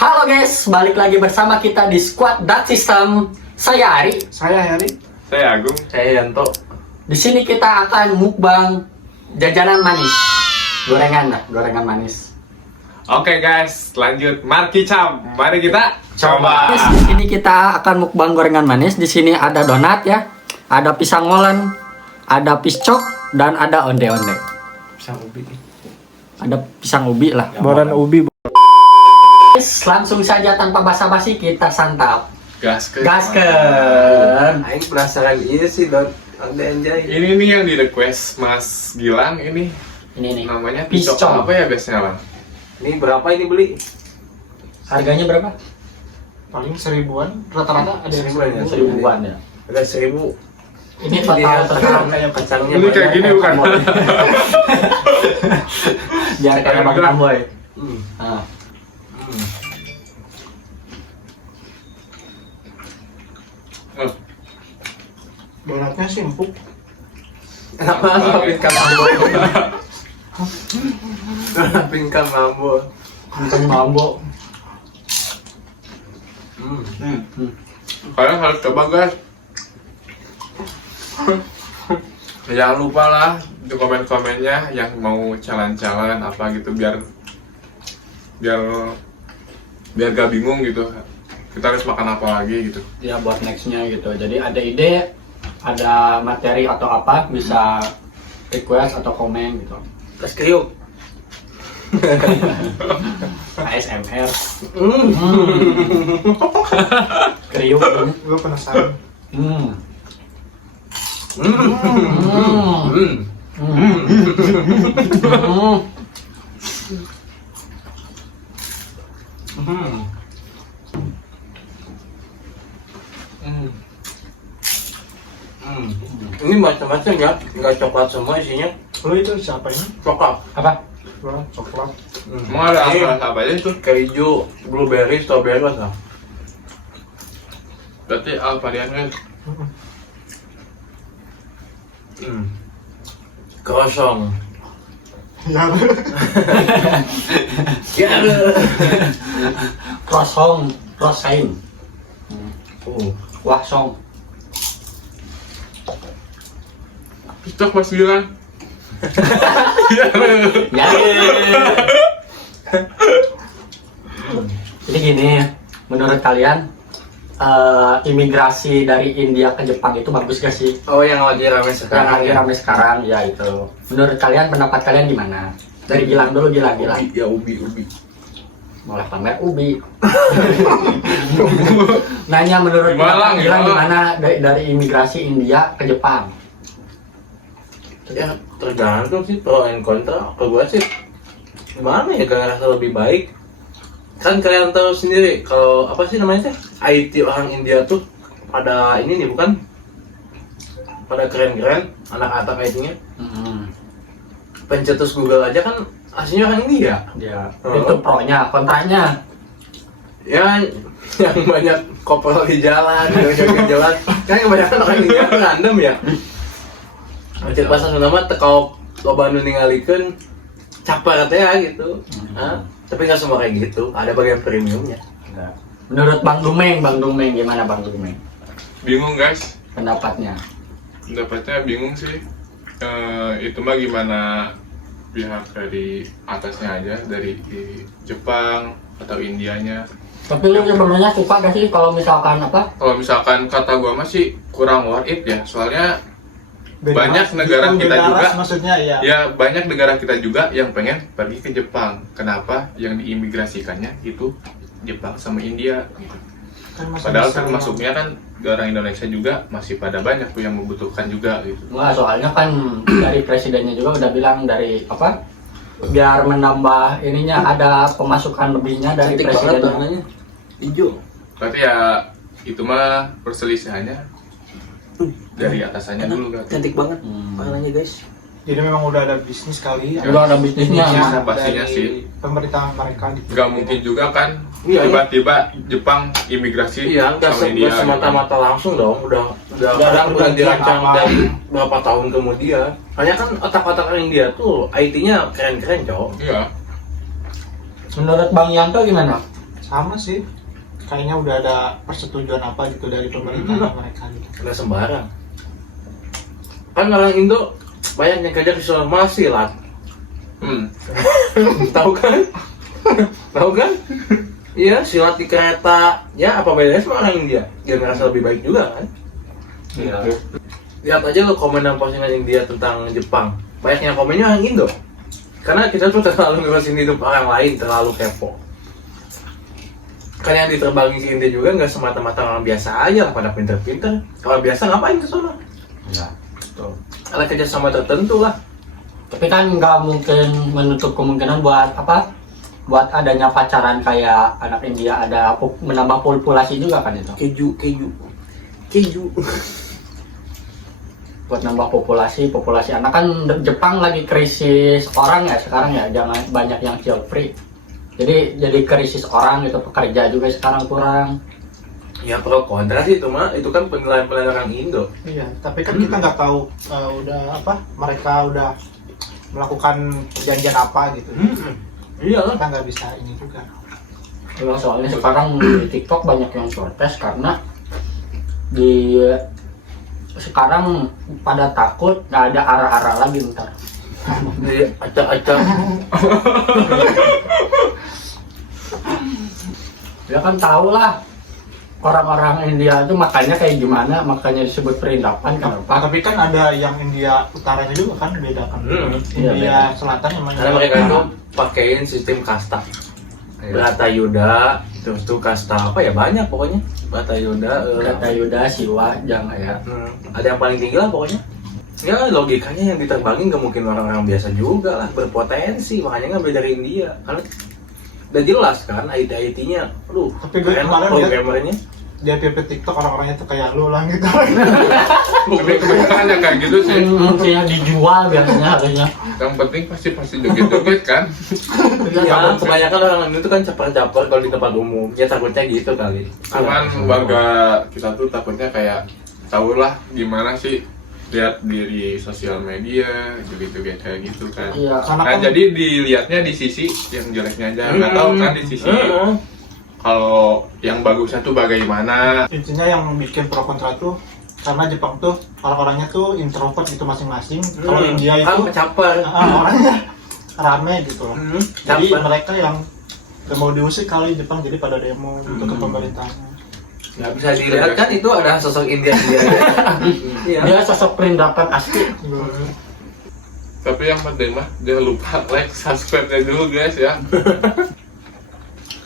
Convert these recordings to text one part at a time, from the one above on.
Halo guys, balik lagi bersama kita di Squad Dark System. Saya Ari. Saya Heri. Saya Agung. Saya Yanto. Di sini kita akan mukbang jajanan manis, gorengan manis. Oke guys, lanjut. Mari kita coba. Guys, di sini kita akan mukbang gorengan manis. Di sini ada donat ya, ada pisang molen, ada piscok dan ada onde-onde. Pisang ubi. Ada pisang ubi lah. Boran ubi. Guys, langsung saja tanpa basa-basi kita santap. Gaskeun. Aing penasaran iya sih Don. Anjay. Ini nih yang di request Mas Gilang ini. Ini nih. Namanya Piscok. piscok apa ya biasanya Bang? Ini berapa ini beli? Harganya berapa? Paling 1000-an, rata-rata ada yang 1000-an ya? 1000-an ya. Ada 1000. Ini total terserah. Kayak kacangnya. Ini kayak gini bukan? Biar kayak Bang Tamboy. Nah. donatnya sih empuk. Kenapa pingkan mambo? Pingkan mambo. Bukan mambo. Kalian harus coba guys. Jangan lupa lah di komen-komennya yang mau challenge-challenge apa gitu biar gak bingung gitu. Kita harus makan apa lagi gitu. Ya buat nextnya gitu. Jadi ada ide, ada materi atau apa bisa request atau komen gitu. Terus kriuk. ASMR. Kriuk. Gue penasaran. Ini macam-macam ya, nggak coklat semua isinya. Lo itu siapa ini? Coklat. Apa? Gua coklat. Emang ada Ini apa aja itu? keju, blueberry, strawberry lah. Berarti variannya Kosong. Ya, Ya. Croissant, croissant. Croissant. piscok Mas Gilang. Ya. Jadi gini, menurut kalian imigrasi dari India ke Jepang itu bagus gak sih? Oh, yang lagi rame Yang sekarang. lagi rame sekarang ya itu. Menurut kalian, pendapat kalian gimana? Dari Gilang dulu, Gilang. Ya ubi. Mulai pamer ubi. Nanya menurut Malang, Gilang ya. gimana dari imigrasi India ke Jepang? Ya tergantung sih pro and kontra. Kalau gua sih gimana ya, gak ngerasa lebih baik. Kan kalian tahu sendiri kalau apa sih namanya sih, IT orang India tuh pada ini nih bukan, pada keren-keren anak-anak IT-nya. Pencetus Google aja kan aslinya orang India. Ya, Oh. itu pro-nya, kontranya. Ya yang banyak kopel di jalan, yang jalan kan kebanyakan orang India kan random ya. Cek pasar nama tekau loba nu ningalikeun capar teh gitu. Tapi nggak semua kayak gitu, ada bagian premiumnya. Menurut Bang Dumeng gimana Bang Dumeng? Bingung guys. Pendapatnya? Pendapatnya bingung sih. Itu mah gimana pihak dari atasnya aja, dari Jepang atau Indianya. Tapi lu sebenarnya suka gak sih kalau misalkan apa? Kalau misalkan kata gua masih kurang worth it ya, soalnya banyak negara kita beda juga. ras maksudnya ya. Ya banyak negara kita juga yang pengen pergi ke Jepang. Kenapa? Yang diimigrasikannya itu Jepang sama India. Kan masih Padahal bisa kan masuknya kan orang Indonesia juga masih pada banyak tuh yang membutuhkan juga gitu. Enggak, soalnya kan dari presidennya juga udah bilang dari apa? Biar menambah ininya ada pemasukan lebihnya dari Cantik banget presidennya. warnanya, hijau. Berarti ya itu mah perselisihannya dari atasannya dulu kan. Cantik banget warnanya guys. Jadi memang udah ada bisnis kali. Udah ada bisnisnya. Bisnisnya pastinya dari sih. pemerintahan mereka gitu. Nggak mungkin juga kan Iya, tiba-tiba Jepang imigrasi Iya, nggak sama India. semata-mata langsung dong. Udah dirancang dari berapa tahun kemudian. Hanya kan otak-otak India tuh IT-nya keren-keren, cowok. Iya. Menurut Bang Yanto gimana? Sama sih. Kayaknya udah ada persetujuan apa gitu dari pemerintah mereka gitu. Nggak sembarang. Kan orang Indo banyak yang kerja di farmasi lah. Tahu kan? Tahu kan? Iya, silat di kereta. Ya, apa bedanya sama orang India? Dia ngerasa lebih baik juga kan? Iya. Lihat aja lo komen dan postingan India tentang Jepang. Banyak yang komennya orang Indo. Karena kita tuh terlalu ngurusin hidup orang lain, terlalu kepo. Kan yang diterbangin ke India juga nggak semata-mata orang biasa aja lah, pada pinter-pinter. Kalau biasa ngapain ke sana? Ya, betul. Ada kerjasama tertentu lah. Tapi kan nggak mungkin menutup kemungkinan buat apa? Buat adanya pacaran kayak anak India, ada menambah populasi juga kan itu. Keju. Buat nambah populasi anak kan. Jepang lagi krisis orang ya sekarang ya, jangan banyak yang child free. Jadi krisis orang gitu, pekerja juga sekarang kurang. Ya pro kontra sih itu mah, itu kan penilaian orang Indo. Iya, tapi kan kita nggak tahu udah apa mereka udah melakukan perjanjian apa gitu. Iya lah. Kita nggak bisa ini juga. Ya, soalnya sekarang di TikTok banyak yang protes karena sekarang pada takut nggak ada arah-arah lagi ntar. Jadi acak-acak. Ya kan tahu lah orang-orang India itu makanya kayak gimana, makanya disebut perindapan kenapa? Tapi kan ada yang India utaranya juga kan beda kan. Iya, India beda. Selatan emang Karena mereka itu pakein sistem kasta. Brata Yuda, terus tuh kasta apa ya, banyak pokoknya. Brata Yuda, Kata Yuda, Siwa, jangan ya. ada yang paling tinggi lah pokoknya. Ya logikanya yang diterbangin gak mungkin orang-orang biasa juga lah, berpotensi, makanya ngambil dari India. Karena udah jelas kan IT-nya, aduh, Tapi gue keren kemarin lah lihat programmernya. di FYP TikTok orang-orangnya tuh kayak lu lah gitu. Tapi kebanyakan ya kayak gitu sih. Mestinya dijual biasanya harusnya. Yang penting pasti joget-joget kan. Iya, kebanyakan orang itu kan caper-caper kalau di tempat umum, ya takutnya gitu kali. Cuman warga kita tuh takutnya kayak tahu lah gimana sih lihat diri sosial media joget-joget kayak gitu kan. Iya. Karena Nah kan jadi dilihatnya di sisi yang jeleknya aja, nggak tahu kan di sisi kalau yang bagusnya tuh bagaimana. intinya yang bikin pro kontra tuh karena Jepang tuh orang-orangnya tuh introvert gitu masing-masing. Kalau India itu caper. orangnya rame gitu loh. Jadi Caper. mereka yang gak mau diusir kali Jepang, jadi pada demo gitu ke pemerintahnya. Nggak bisa dilihat kan itu ada sosok India dia. Iya. Dia sosok perindapan asli. Tapi yang penting mah jangan lupa like, subscribe-nya dulu guys ya.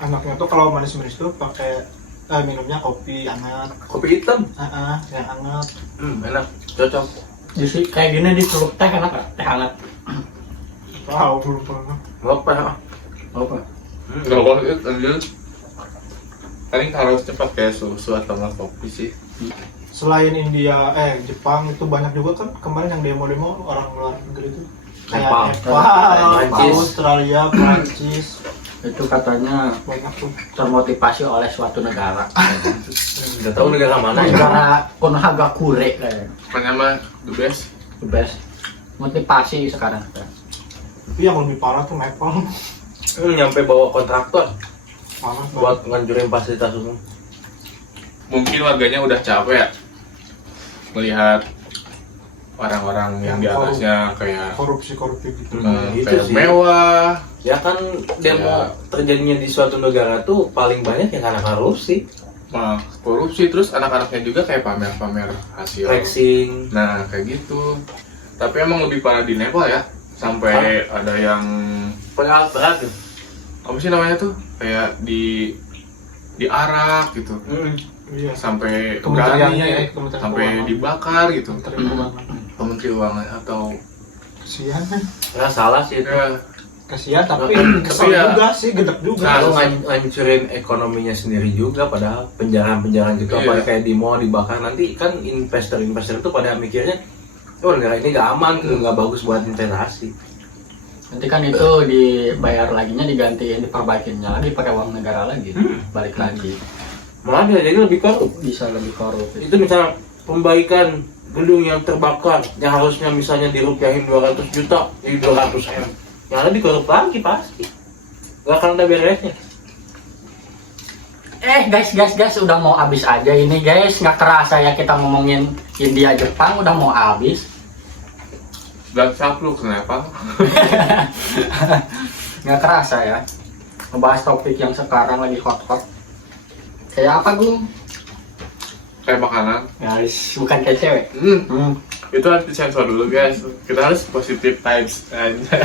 Anaknya tuh kalau manis-manis tuh pakai minumnya kopi hangat, Kopi hitam. yang hangat. Enak, cocok. Jadi kayak gini disuruh teh enak nggak? Teh hangat. Wow, belum pernah. Apa? Apa? Nggak worth it anjir. Paling harus cepat kayak susu atau nggak kopi sih. Selain India, Jepang itu banyak juga kan kemarin yang demo-demo orang luar negeri itu. Kayak Nepal. Nepal, Prancis. Australia, Prancis, Itu katanya banyak tuh. termotivasi oleh suatu negara. Nggak tahu negara mana ya. Negara Konohagakure kayak Pokoknya mah the best. the best. Motivasi sekarang. Tapi yang lebih parah tuh Nepal. Nyampe bawa kontraktor Parah buat ngancurin fasilitas umum. Mungkin warganya udah capek ya melihat orang-orang yang di atasnya kayak korupsi gitu. Itu kayak sih. mewah. Ya kan demo terjadinya di suatu negara tuh paling banyak yang karena korupsi, Korupsi, terus anak-anaknya juga kayak pamer-pamer hasil. flexing. Nah kayak gitu. Tapi emang lebih parah di Nepal ya. Sampai ada yang Berat. apa sih namanya tuh kayak diarak gitu. Iya. Sampai Kementeriannya berani, Kementerian sampai Keuangan. dibakar gitu. Kementerian Keuangan. Menteri Keuangan atau Kasihan kan? Nggak salah sih itu. ya Kasihan tapi kesel Tapi ya- juga sih, gedek juga. Nah, Kalau ngancurin ekonominya sendiri juga, padahal penjarahan gitu, Iya. apalagi kayak di mall dibakar, nanti kan investor itu pada mikirnya, oh negara ini nggak aman, nggak bagus buat investasi. Nanti kan itu dibayar laginya, digantiin, diperbaikinnya lagi pakai uang negara lagi. Balik lagi. Malah bisa jadi lebih korup. Bisa lebih korup. Itu misalnya pembaikan gedung yang terbakar, yang harusnya misalnya dirupiahin 200 juta, jadi 200 M. Yang lebih korup lagi pasti. Gak akan ada beresnya. Guys, udah mau habis aja ini guys. Nggak kerasa ya kita ngomongin India Jepang udah mau habis. Dan lu kenapa? Nggak kerasa ya. Ngebahas topik yang sekarang lagi hot-hot. Kayak apa Gung? Kayak makanan. Guys, bukan kayak cewek. Itu harus disensor dulu guys. Kita harus positive vibes aja.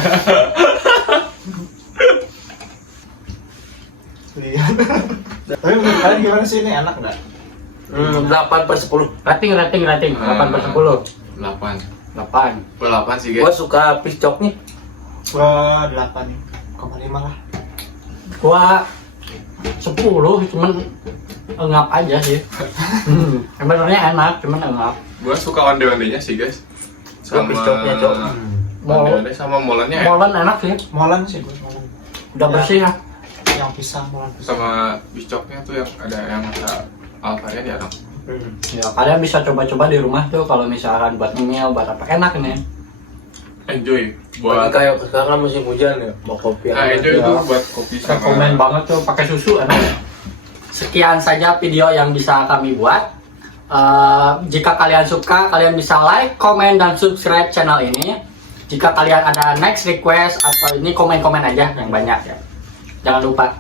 Iya. Tapi menurut kalian gimana sih, ini enak nggak? 8/10. Rating 8/10. 8. 8. 8 sih Gua guys. suka piscoknya. Gua 8 nih, 0,5 lah. Gua 10, cuman engap aja sih. Sebenarnya enak, cuman engap. Gua suka onde-ondenya sih guys. Gua piscoknya, Cok. Onde-onde sama molennya Molen enak sih, Molen sih gua, molen. udah bersih ya. Yang pisang, molen pisang. sama bicoknya tuh yang ada yang rasa alfanya di atas. Ya, kalian bisa coba-coba di rumah tuh kalau misalkan buat ngemil, buat apa enak nih. Enjoy Lagi buat kayak sekarang musim hujan ya, mau kopi nah, hangat. enjoy Ya. itu buat kopi sama Rekomen banget tuh pakai susu enak. Sekian saja video yang bisa kami buat. Jika kalian suka, kalian bisa like, comment, dan subscribe channel ini. Jika kalian ada next request atau ini komen-komen aja yang banyak ya. Jangan lupa.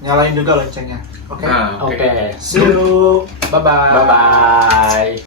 Nyalain juga loncengnya. Oke. Nah, Oke. See you. Bye bye.